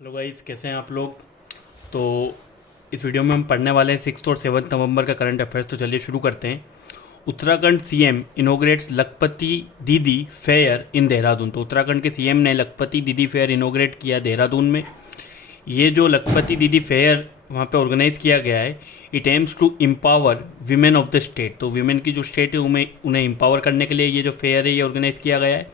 Hello guys, कैसे हैं आप लोग। तो इस वीडियो में हम पढ़ने वाले हैं 6 और 7 नवंबर का करंट अफेयर्स। तो चलिए शुरू करते हैं। उत्तराखंड सीएम इनोग्रेट्स लखपति दीदी फेयर इन देहरादून। तो उत्तराखंड के सीएम ने लखपति दीदी फेयर इनोग्रेट किया देहरादून में। ये जो लखपति दीदी फेयर वहाँ पे ऑर्गेनाइज किया गया है, it aims to empower women of the state. तो वीमेन की जो स्टेट है उन्हें एम्पावर करने के लिए ये जो फेयर है ये ऑर्गेनाइज किया गया है।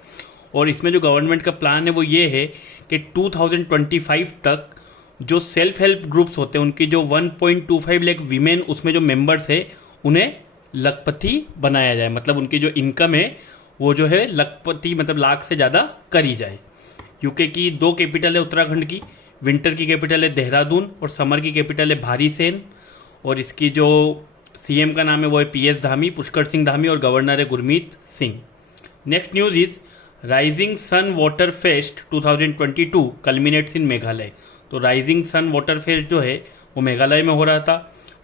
और इसमें जो गवर्नमेंट का प्लान है वो ये है कि 2025 तक जो सेल्फ हेल्प ग्रुप्स होते हैं उनकी जो 1.25 लाख वीमेन उसमें जो मेंबर्स है उन्हें लखपति बनाया जाए। मतलब उनकी जो इनकम है वो जो है लखपति मतलब लाख से ज़्यादा करी जाए। यूके की 2 कैपिटल है उत्तराखंड की। विंटर की कैपिटल है देहरादून और समर की कैपिटल है भारीसेन। और इसकी जो सीएम का नाम है वो है पीएस धामी, पुष्कर सिंह धामी, और गवर्नर है Gurmeet Singh. Next news is rising sun water fest 2022 culminates in Meghalaya. तो राइजिंग सन वाटर फेस्ट जो है वो मेघालय में हो रहा था।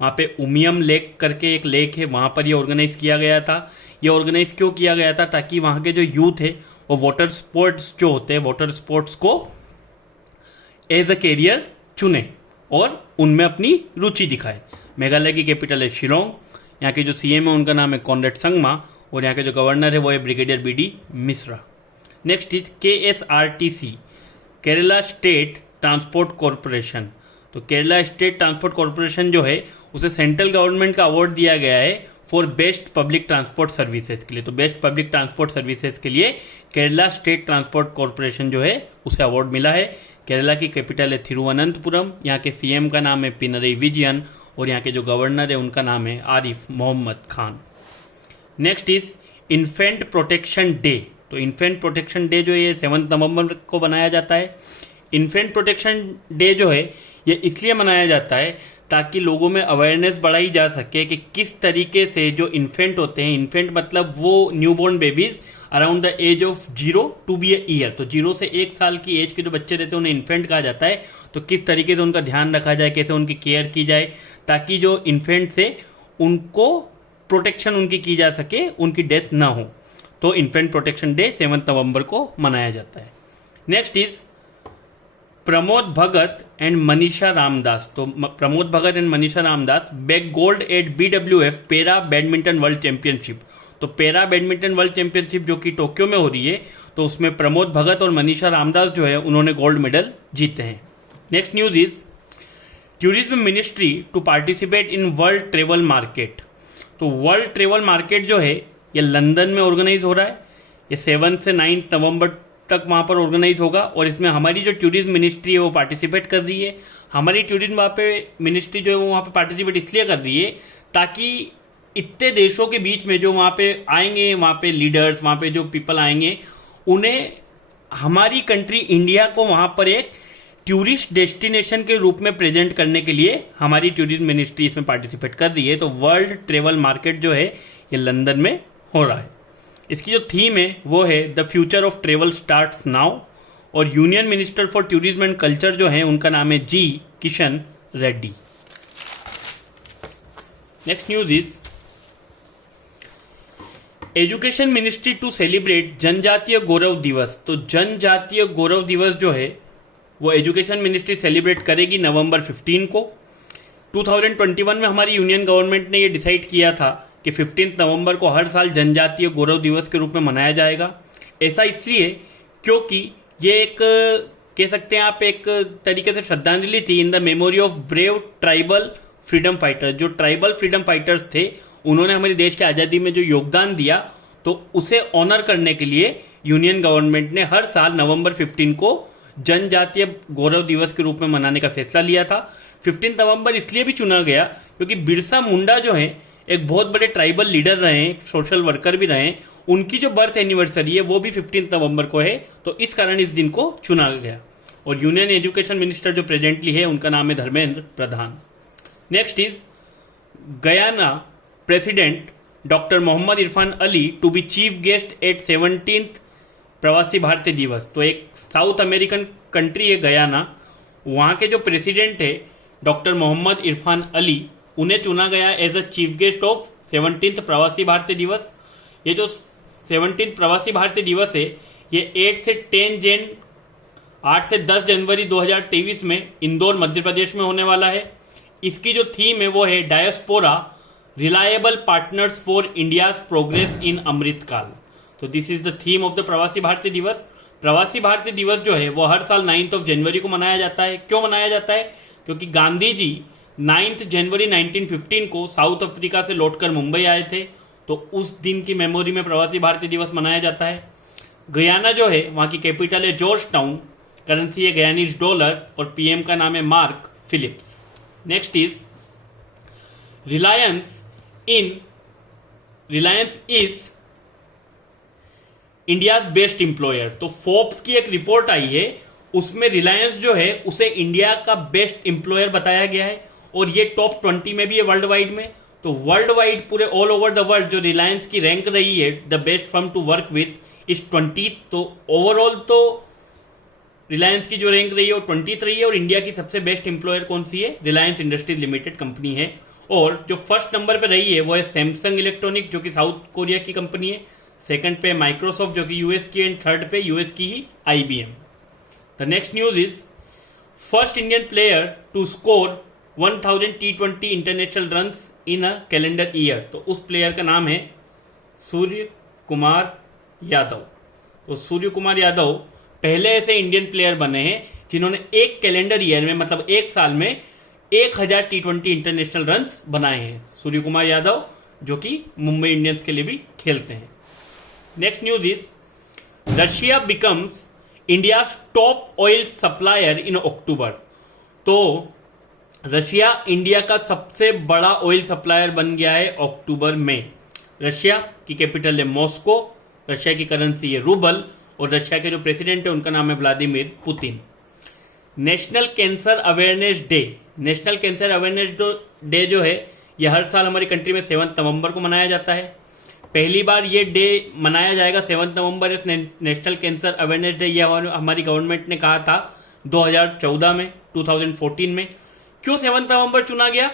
वहाँ पे उमियम लेक करके एक लेक है, वहाँ पर ये ऑर्गेनाइज किया गया था। ये ऑर्गेनाइज क्यों किया गया था? ताकि वहाँ के जो यूथ है वो वाटर स्पोर्ट्स जो होते हैं वाटर स्पोर्ट्स को एज अ कैरियर चुने और उनमें अपनी रुचि दिखाए। मेघालय की कैपिटल है शिलोंग। यहाँ के जो सीएम है उनका नाम है कॉनरेड संगमा और यहाँ के जो गवर्नर है वो है brigadier BD Mishra. Next is KSRTC, Kerala state transport corporation. तो केरला स्टेट ट्रांसपोर्ट कॉरपोरेशन जो है उसे सेंट्रल गवर्नमेंट का अवार्ड दिया गया है for best public transport services के लिए। तो बेस्ट पब्लिक ट्रांसपोर्ट सर्विसेज के लिए केरला स्टेट ट्रांसपोर्ट कॉरपोरेशन जो है उसे अवार्ड मिला है। केरला की कैपिटल है थिरुवनंतपुरम। यहाँ के सीएम का नाम है पिनरई विजयन और यहाँ के जो गवर्नर है उनका नाम है Arif Mohammad Khan. Next is infant protection day. तो इन्फेंट प्रोटेक्शन डे जो है ये 7 नवंबर को बनाया जाता है। इन्फेंट प्रोटेक्शन डे जो है ये इसलिए मनाया जाता है ताकि लोगों में अवेयरनेस बढ़ाई जा सके कि किस तरीके से जो इन्फेंट होते हैं, इन्फेंट मतलब वो newborn babies around the age of 0 to be a year. तो 0 से 1 साल की एज के जो बच्चे रहते हैं उन्हें इन्फेंट कहा जाता है। तो किस तरीके से उनका ध्यान रखा जाए, कैसे उनकी केयर की जाए ताकि जो इन्फेंट से उनको प्रोटेक्शन उनकी की जा सके, उनकी डेथ ना हो। तो इन्फेंट प्रोटेक्शन डे 7 नवंबर को मनाया जाता है। Next is Pramod Bhagat and Manisha Ramdas. तो Pramod Bhagat and Manisha Ramdas bag gold at BWF para badminton world championship. तो पैरा बैडमिंटन वर्ल्ड चैंपियनशिप जो कि टोक्यो में हो रही है, तो उसमें प्रमोद भगत और मनीषा रामदास जो है उन्होंने गोल्ड मेडल जीते हैं। Next news is tourism ministry to participate in world travel market. तो वर्ल्ड ट्रेवल मार्केट जो है ये लंदन में ऑर्गेनाइज हो रहा है। ये 7 से 9 नवंबर तक वहाँ पर ऑर्गेनाइज होगा और इसमें हमारी जो टूरिज्म मिनिस्ट्री है वो पार्टिसिपेट कर रही है। हमारी टूरिज्म वहाँ पे मिनिस्ट्री जो है वो वहाँ पे पार्टिसिपेट इसलिए कर रही है ताकि इतने देशों के बीच में जो वहाँ पे आएंगे, वहाँ पे लीडर्स, वहाँ पे जो पीपल आएंगे, उन्हें हमारी कंट्री इंडिया को वहाँ पर एक टूरिस्ट डेस्टिनेशन के रूप में प्रेजेंट करने के लिए हमारी टूरिज्म मिनिस्ट्री इसमें पार्टिसिपेट कर रही है। तो वर्ल्ड ट्रेवल मार्केट जो है ये लंदन में हो रहा है। इसकी जो थीम है वो है the future of travel starts now. और union minister for tourism and culture जो है उनका नाम है G Kishan Reddy. Next news is education ministry to celebrate Janjatiya Gaurav दिवस। तो जनजातीय गौरव दिवस जो है वो एजुकेशन मिनिस्ट्री सेलिब्रेट करेगी नवंबर 15 को। 2021 में हमारी यूनियन गवर्नमेंट ने ये डिसाइड किया था कि 15 नवंबर को हर साल जनजातीय गौरव दिवस के रूप में मनाया जाएगा। ऐसा इसलिए क्योंकि ये एक कह सकते हैं आप एक तरीके से श्रद्धांजलि थी in the memory of brave tribal freedom fighters. जो ट्राइबल फ्रीडम फाइटर्स थे उन्होंने हमारी देश की आज़ादी में जो योगदान दिया, तो उसे ऑनर करने के लिए यूनियन गवर्नमेंट ने हर साल नवंबर 15 को जनजातीय गौरव दिवस के रूप में मनाने का फैसला लिया था। 15 नवंबर इसलिए भी चुना गया क्योंकि बिरसा मुंडा जो है एक बहुत बड़े ट्राइबल लीडर रहे, सोशल वर्कर भी रहे, उनकी जो बर्थ एनिवर्सरी है वो भी 15 नवंबर को है। तो इस कारण इस दिन को चुना गया। और यूनियन एजुकेशन मिनिस्टर जो प्रेजेंटली है उनका नाम है Dharmendra Pradhan. Next is Guyana president doctor Mohammad Irfan Ali to be chief guest at 17th Pravasi Bharatiya Divas. तो एक साउथ अमेरिकन कंट्री है गयाना, वहाँ के जो प्रेसिडेंट है डॉक्टर मोहम्मद इरफान अली, उन्हें चुना गया as a chief guest of 17th Pravasi Bharatiya दिवस। ये जो 17th प्रवासी भारतीय दिवस है ये 8 से 10 जैन 8 से 10 जनवरी 2023 में इंदौर मध्य प्रदेश में होने वाला है। इसकी जो थीम है वो है diaspora reliable partners for India's progress in Amritkaal. तो this is the theme of the Pravasi Bharatiya दिवस। प्रवासी भारतीय दिवस जो है वो हर साल 9 जनवरी को मनाया जाता है। क्यों मनाया जाता है? क्योंकि गांधी जी 9 जनवरी 1915 को साउथ अफ्रीका से लौटकर मुंबई आए थे, तो उस दिन की मेमोरी में प्रवासी भारतीय दिवस मनाया जाता है। गयाना जो है वहां की कैपिटल है जॉर्ज टाउन, करेंसी है गयानीज डॉलर और पीएम का नाम है Mark Phillips. Next is Reliance is India's best employer. तो फोर्ब्स की एक रिपोर्ट आई है, उसमें रिलायंस जो है उसे इंडिया का बेस्ट एम्प्लॉयर बताया गया है और ये टॉप 20 में भी है वर्ल्ड वाइड में। तो वर्ल्ड वाइड पूरे ऑल ओवर द वर्ल्ड जो रिलायंस की रैंक रही है the best firm to work with is 20। तो ओवरऑल तो रिलायंस की जो रैंक रही है वो 20 रही है और इंडिया की सबसे बेस्ट एम्प्लॉयर कौन सी है? रिलायंस इंडस्ट्रीज लिमिटेड कंपनी है। और जो फर्स्ट नंबर पे रही है वो है सैमसंग इलेक्ट्रॉनिक्स जो कि साउथ कोरिया की कंपनी है। सेकंड पे माइक्रोसॉफ्ट जो कि यूएस की, एंड थर्ड पे यूएस की ही IBM. The next news is first Indian player to score 1000 T20 international runs in a calendar year. तो उस प्लेयर का नाम है सूर्य कुमार यादव। तो सूर्य कुमार यादव पहले ऐसे इंडियन प्लेयर बने हैं जिन्होंने एक कैलेंडर ईयर में, मतलब एक साल में 1000 T20 इंटरनेशनल रन्स बनाए हैं। सूर्य कुमार यादव जो कि मुंबई इंडियंस के लिए भी खेलते हैं। Next news is Russia becomes India top oil supplier in October. तो रशिया इंडिया का सबसे बड़ा ऑयल सप्लायर बन गया है अक्टूबर में। रशिया की कैपिटल है मॉस्को, रशिया की करेंसी है रूबल और रशिया के जो प्रेसिडेंट है उनका नाम है Vladimir Putin. National cancer awareness day. National cancer awareness day जो है ये हर साल हमारी कंट्री में 7 नवंबर को मनाया जाता है। पहली बार ये डे मनाया जाएगा 7 नवंबर इस नेशनल कैंसर अवेयरनेस डे, ये हमारी गवर्नमेंट ने कहा था 2014 में, 2014 में। क्यों 7 नवंबर चुना गया?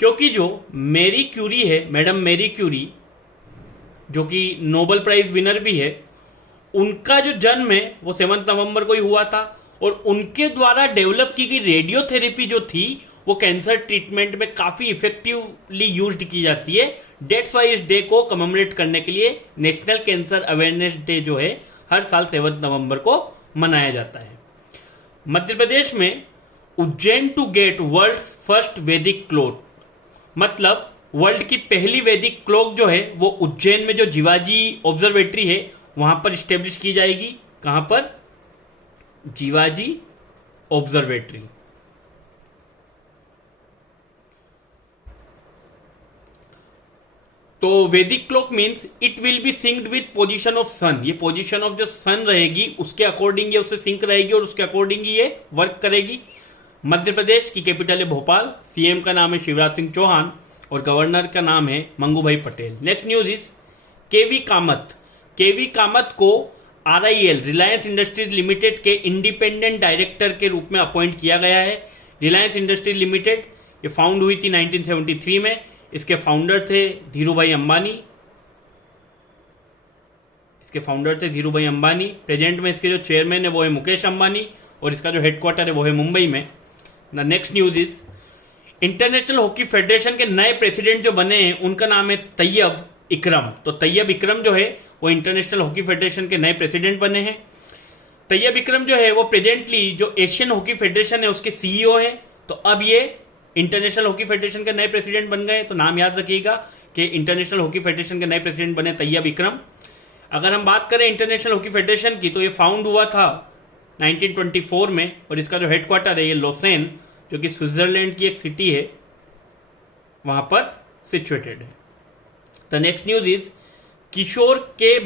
क्योंकि जो मैरी क्यूरी है, मैडम मैरी क्यूरी जो कि नोबेल प्राइज विनर भी है, उनका जो जन्म है वो 7 नवंबर को ही हुआ था और उनके द्वारा डेवलप की गई रेडियोथेरेपी जो थी वो कैंसर ट्रीटमेंट में काफी इफेक्टिवली यूज्ड की जाती है। डेट्स वाई इस डे को कमेमोरेट करने के लिए नेशनल कैंसर अवेयरनेस डे जो है हर साल 7 नवंबर को मनाया जाता है। मध्य प्रदेश में Ujjain to get world's first Vedic clock, मतलब वर्ल्ड की पहली वैदिक क्लॉक जो है वो उज्जैन में जो जीवाजी ऑब्जर्वेटरी है वहां पर स्टेब्लिश की जाएगी। कहां पर? जीवाजी ऑब्जर्वेटरी। तो Vedic clock means it will be synced with position of sun. ये पोजीशन ऑफ जो सन रहेगी उसके अकॉर्डिंग ये उससे सिंक रहेगी और उसके अकॉर्डिंग ये वर्क करेगी। मध्य प्रदेश की कैपिटल है भोपाल, सीएम का नाम है शिवराज सिंह चौहान और गवर्नर का नाम है Mangubhai Patel. Next news is KV Kamath. KV Kamath को आरआईएल रिलायंस इंडस्ट्रीज लिमिटेड के इंडिपेंडेंट डायरेक्टर के रूप में अपॉइंट किया गया है। रिलायंस इंडस्ट्रीज लिमिटेड ये फाउंड हुई थी 1973 में। इसके फाउंडर थे धीरूभाई अंबानी। प्रेजेंट में इसके जो चेयरमैन है वो है मुकेश अंबानी और इसका जो हेडक्वार्टर है वो है मुंबई में। Next news is international hockey federation के नए प्रेसिडेंट जो बने हैं उनका नाम है तैयब इकरम। तो तैयब इकरम जो है वो इंटरनेशनल हॉकी फेडरेशन के नए प्रेसिडेंट बने हैं। तैयब इकरम जो है वो प्रेजेंटली जो एशियन हॉकी फेडरेशन है उसके सीईओ है। तो अब ये इंटरनेशनल हॉकी फेडरेशन के नए प्रेसिडेंट बन गए। तो नाम याद रखिएगा कि इंटरनेशनल हॉकी फेडरेशन के नए प्रेसिडेंट बने तैयब इकरम। अगर हम बात करें इंटरनेशनल हॉकी फेडरेशन की तो ये फाउंड हुआ था 1924 में और इसका जो हेडक्वार्टर है ये लोसेन जो कि स्विट्जरलैंड की एक सिटी है वहां पर सिचुएटेड है। द नेक्स्ट न्यूज इज किशोर के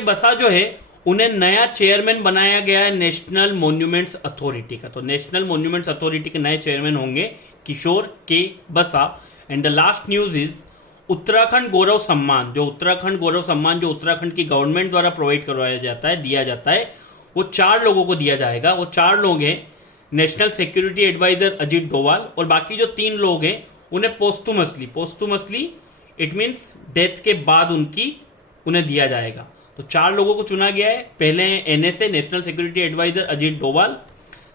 बसा जो है उन्हें नया चेयरमैन बनाया गया है नेशनल मॉन्यूमेंट्स अथॉरिटी का। तो नेशनल मॉन्यूमेंट्स अथॉरिटी के नए चेयरमैन होंगे किशोर के बसा। And the last news is Uttarakhand Gaurav Samman जो उत्तराखंड की गवर्नमेंट द्वारा प्रोवाइड करवाया जाता है, दिया जाता है, वो 4 लोगों को दिया जाएगा। वो 4 लोग हैं national security adviser Ajit Doval और बाकी जो 3 लोग हैं उन्हें पोस्टुमसली इट मीन्स डेथ के बाद उन्हें दिया जाएगा। तो 4 लोगों को चुना गया है। पहले हैं NSA, national security adviser Ajit Doval.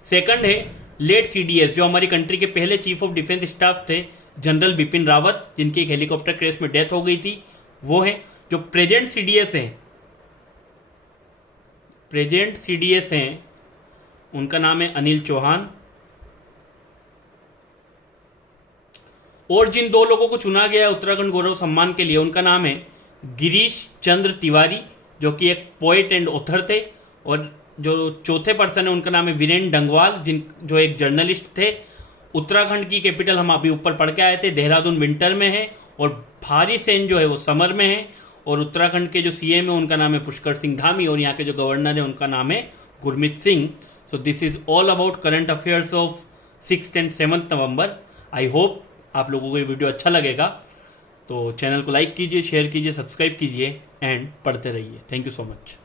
Second है लेट सीडीएस, जो हमारी कंट्री के पहले चीफ ऑफ डिफेंस स्टाफ थे, जनरल बिपिन रावत, जिनकी एक हेलीकॉप्टर क्रैश में डेथ हो गई थी, वो है। जो प्रेजेंट सीडीएस हैं उनका नाम है अनिल चौहान। और जिन 2 लोगों को चुना गया है उत्तराखंड गौरव सम्मान के लिए, उनका नाम है गिरीश चंद्र तिवारी, जो कि एक पोएट एंड ऑथर थे। और जो चौथे पर्सन है उनका नाम है वीरेंद्र डंगवाल, जो एक जर्नलिस्ट थे। उत्तराखंड की कैपिटल हम अभी ऊपर पढ़ के आए थे, देहरादून विंटर में है और भारी सेन जो है वो समर में है। और उत्तराखंड के जो सीएम है उनका नाम है पुष्कर सिंह धामी और यहाँ के जो गवर्नर है उनका नाम है Gurmeet Singh. So this is all about current affairs of 6th and 7th November. I hope आप लोगों को ये वीडियो अच्छा लगेगा, तो चैनल को लाइक कीजिए, शेयर कीजिए, सब्सक्राइब कीजिए एंड पढ़ते रहिए। Thank you so much.